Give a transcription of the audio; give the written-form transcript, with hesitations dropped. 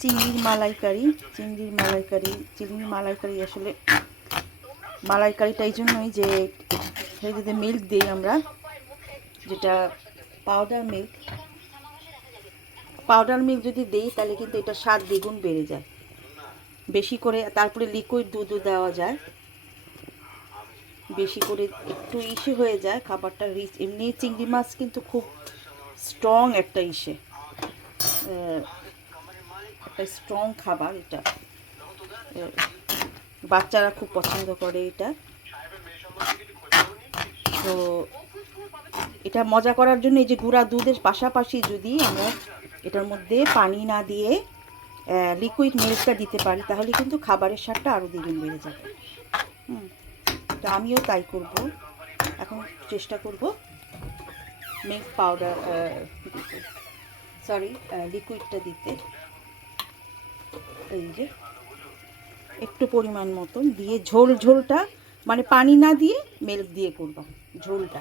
চিংড়ির মালাইকারি। চিংড়ির মালাইকারি আসলে মালাইকারিটা এই জন্যই যে যদি মিল্ক দিই আমরা, যেটা পাউডার মিল্ক যদি দিই তাহলে কিন্তু এটা স্বাদ দ্বিগুণ বেড়ে যায় বেশি করে। তারপরে লিকুইড দুধও দেওয়া যায়, বেশি করে একটু ইসে হয়ে যায় খাবারটা রিচ। এমনি চিংড়ি মাছ কিন্তু খুব স্ট্রং একটা স্ট্রং খাবার এটা। বাচ্চারা খুব পছন্দ করে এটা। তো এটা মজা করার জন্য এই যে গুঁড়া দুধের পাশাপাশি যদি আমরা এটার মধ্যে পানি না দিয়ে লিকুইড মিল্কটা দিতে পারি তাহলে কিন্তু খাবারের স্বাদটা আরও দ্বিগুণ বেড়ে যাবে। তো আমিও তাই করব, এখন চেষ্টা করব মিল্ক পাউডার লিকুইডটা দিতে। এই যে একটু পরিমাণ মতন দিয়ে ঝোলটা মানে পানি না দিয়ে মিল্ক দিয়ে করবা ঝোলটা।